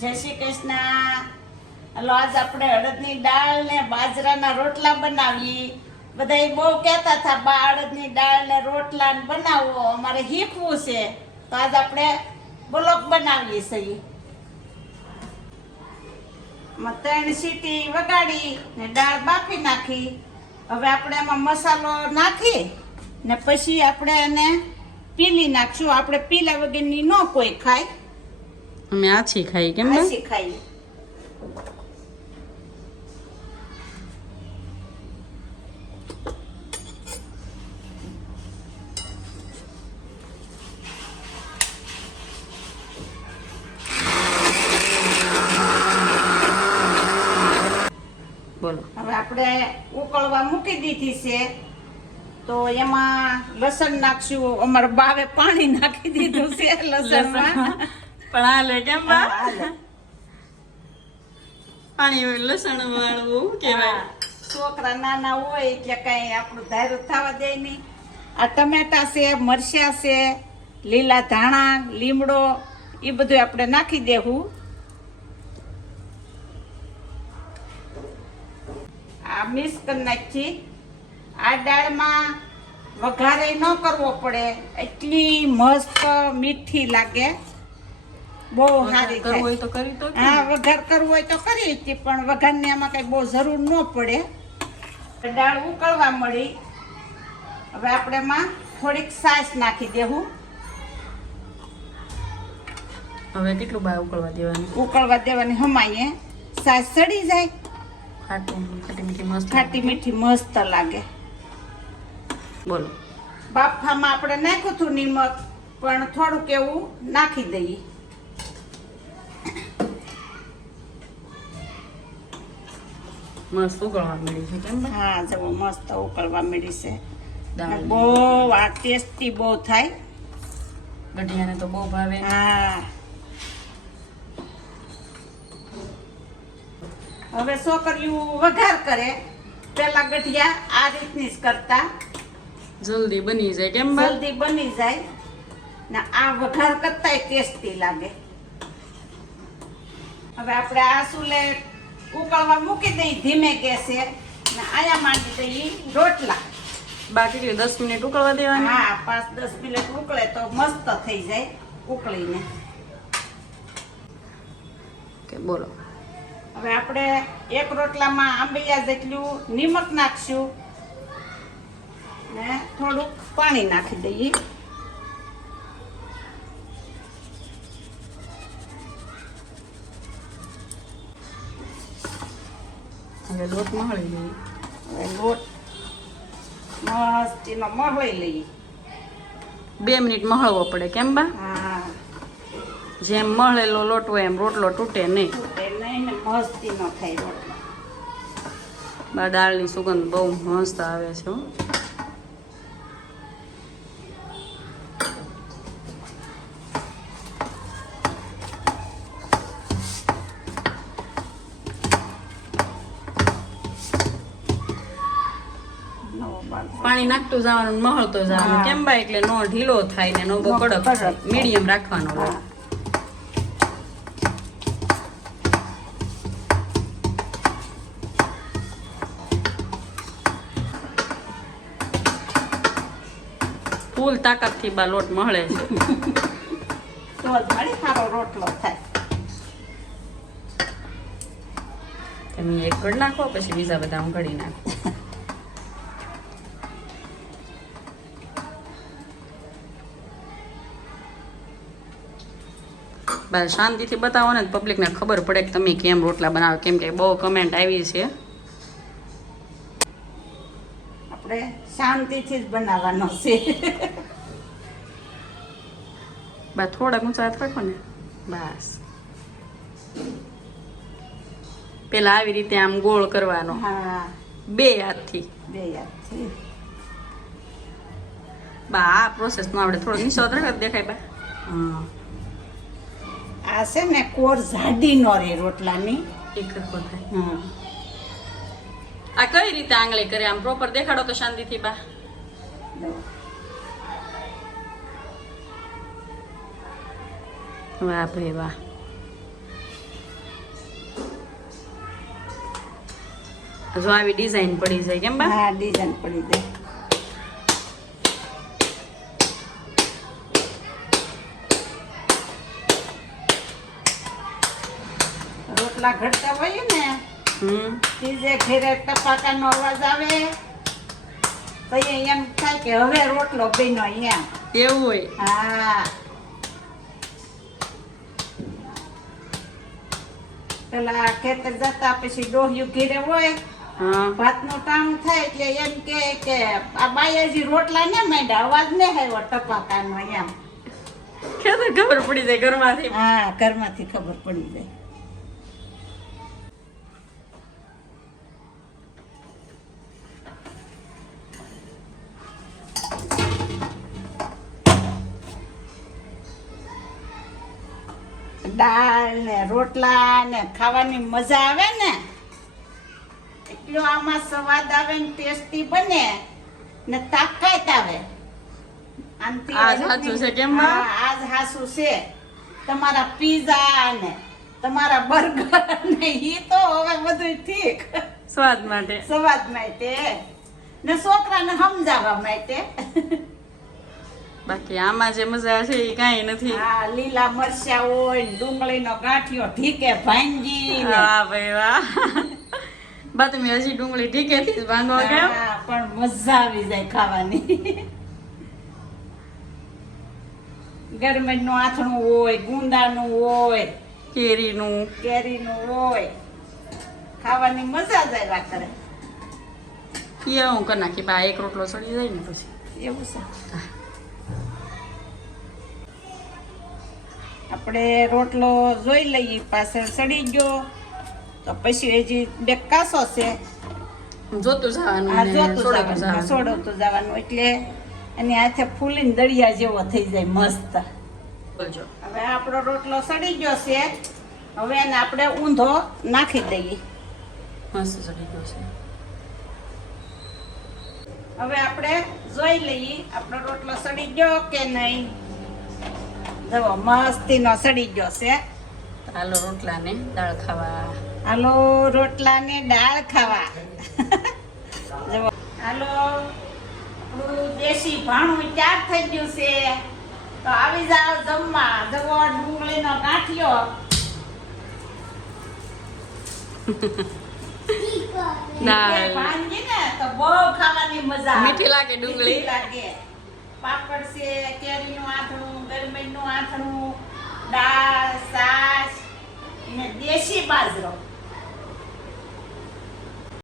જય શ્રી કૃષ્ણ. હલો, આજ આપણે અડદની દાળ ને બાજરાના રોટલા બનાવી. બધા બહુ કહેતા હતા બા અડદની દાળ ને રોટલા ને બનાવો, અમારે શીખવું છે. તો આજ આપણે બ્લોક બનાવીએ છીએ. 3 સીટી વગાડી ને દાળ બાફી નાખી. હવે આપણે એમાં મસાલો નાખી ને પછી આપણે એને પીલી નાખશું. આપણે પીલા વગરની ન કોઈ ખાય, અમે આછી ખાઈ કેમ બા? આછી ખાઈએ. બોલો. હવે આપણે ઉકળવા મૂકી દીધી છે તો એમાં લસણ નાખશું. અમારા બાવે પાણી નાખી દીધું છે લસણમાં. પણ હાલે કેમ બા? હા, હાલે. પાણી લસણ વાળું કેવાય. છોકરા નાના હોય એટલે કઈ આપણું ધાર્યું થવા દે નહીં. આ ટમેટા છે, મરચાં છે, લીલા ધાણા, લીમડો એ બધું આપણે નાખી દેવું. આ મિક્સ કરી નાખી. આ દાળમાં વઘારે ન કરવો પડે, એટલી મસ્ત મીઠી લાગે, બહુ સારી કરવું થાય. હોય તો કરી તો હા, વઘાર કરવું હોય તો કરી હતી, પણ વઘારની આમાં કઈ બહુ જરૂર ન પડે. દાળ ઉકળવા મળી. હવે આપણે એમાં થોડીક છાશ નાખી દેવું. હવે કેટલું બા ઉકળવા દેવાનું? ઉકળવા દેવાની હમાઈએ છાશ સડી જાય. ખાટી મીઠી મસ્ત. ખાટી મીઠી મસ્ત લાગે. બોલો. બાફામાં આપણે નાખ્યું હતું નિમક, પણ થોડુંક એવું નાખી દઈએ. મસ્ત ઉકળવા મળી છે કેમ બા? હા, જવો મસ્ત ઉકળવા મળી છે. દાળ બહુ આ ટેસ્ટી બહુ થાય. ગઢિયાને તો બહુ ભાવે. હા, હવે છોકરીઓ વઘાર કરે પેલા ગઠિયા આ રીતની જ કરતા, જલ્દી બની જાય કેમ બા? જલ્દી બની જાય ને આ વઘાર કરતાય ટેસ્ટી લાગે. હવે આપણે આ સુલે ઉકળવા મૂકી દઈ ધીમે ગેસે ને આયા માંડી દઈ રોટલા. બા કેટલી 10 મિનિટ ઉકળવા દેવાની? હા, 5-10 મિનિટ ઉકળે તો મસ્ત થઈ જાય ઉકળીને. કે બોલો. હવે આપણે એક રોટલામાં આંબલિયા જેટલું નિમક નાખશું ને થોડુંક પાણી નાખી દઈએ. હવે લોટ મહળી લઈએ. હવે લોટ મસ્તીનો મહળી લઈએ. 2 મિનિટ મહળવો પડે કેમ બા? હા, જેમ મહળેલો લોટ હોય એમ રોટલો તૂટે નહીં. નહીં ને મસ્તીનો થાય રોટલો. બા દાળની સુગંધ બહુ મસ્ત આવે છે હો. નવો બાદ પાણી નાખતું જવાનું, મહળતો જવાનું હા. કેમ બા? એટલે નો ઢીલો થાય ને નો બહુ નો કડક થાય. કડક. મીડિયમ રાખવાનો હા. લોટ. ફૂલ તાકાતથી બા લોટ મહળે છે. તો જ મારી સારો રોટલો થાય. તમે એક ઘડ નાખો પછી બીજા બધા હું ઘડી નાખો. બસ શાંતિથી બતાવો ને પબ્લિકને ખબર પડે કે તમે કેમ રોટલા બનાવો, કેમ કે બહુ કમેન્ટ આવી છે. આપણે શાંતિથી જ બનાવવાનો છે. બા થોડાક ઊંચા હાથ રાખો ને બસ. પેલા આવી રીતે આમ ગોળ કરવાનો હા, 2 હાથથી. બે યાદથી. બા આ પ્રોસેસ નો આવડે, થોડો નીચો રાખો તો દેખાય બા. હા, આ છે ને કોર જાડી નો રે રોટલાની. એક સરખો થાય. હા, આ કઈ રીતે આંગળી કરે આમ પ્રોપર દેખાડો તો શાંતિથી બા. વાહ ભાઈ વાહ. જો આવી ડિઝાઇન પડી જાય કેમ બા? હા ડિઝાઇન પડી જાય. રોટલા ઘડતા હોય ને ત્રીજે ઘેરે ટપાકાનો અવાજ આવે તો એમ થાય કે હવે રોટલો બન્યો એમ. એવું હોય? હા પેલા ખેતર જતા પછી ડોહ્યું ઘેરે હોય હા. ભાતનું ટાણું થાય એટલે એમ કે આ બાયાજી રોટલા ને માંડ્યા અવાજ ને આવ્યો ટપાકાનો એમ. ખેતર ખબર પડી જાય ઘરમાંથી. હા ઘરમાંથી ખબર પડી જાય. દાળ ને રોટલા ને ખાવાની મજા આવે ને એટલો આમાં સ્વાદ આવે ને ટેસ્ટી બને ને તાકાત આવે. આનથી આ સાચું છે કેમ બા? હા, આ જ હાસું છે. તમારા પીઝા ને તમારા બર્ગર ને ઈ તો હવે બધું ઠીક સ્વાદ માટે. સ્વાદ માટે ને છોકરાને સમજાવવા માટે. બાકી આમાં જે મજા છે એ કાંઈ નથી. હા લીલા મરચા હોય ડુંગળીનો ગાંઠિયો ઠીકે ભાંજી ને. હા ભાઈ વાહ. બા તમે હજી ડુંગળી ઠીકેથી જ ભાંગો કેમ? હા, પણ મજા આવી જાય ખાવાની. ગરમજનું આથણું હોય ગુંદાનું હોય કેરીનું. કેરીનું હોય ખાવાની મજા જ આવ્યા કરે. એ હું કરી નાખી બા એક રોટલો ચડી જાય ને પછી. એવું છે. આપણે રોટલો જોઈ લઈએ પાછળ સડી ગયો તો પછી હજી બે કાસો છે. જોતું જવાનું આ ને જોતું સોડાતું જવાનું જવાનું. સોડવતું જવાનું એટલે એની હાથે ફૂલીને દળિયા જેવો થઈ જાય મસ્ત. બોલજો. હવે આપણો રોટલો સડી ગયો છે. હવે એને આપણે ઊંધો નાખી દઈએ. મસ્ત ચડી ગયો છે. હવે આપણે જોઈ લઈએ આપણો રોટલો સડી ગયો કે નહીં. જુઓ મસ્તીનો સડી ગયો છે. હાલો રોટલા ને દાળ ખાવા. હાલો રોટલા ને દાળ ખાવા. જુઓ હાલો આપણું દેશી ભાણું તૈયાર થઈ ગયું છે તો આવી જાઓ જમવા. જુઓ ડુંગળીનો ગાંઠિયો. દાળ. ભાંજી ને તો બહુ ખાવાની મજા આવે. મીઠી લાગે ડુંગળી. મીઠી લાગે. પાપડ છે કેરીનું આથણું ગરમીનું આથણું દાળ છાશ ને દેશી બાજરો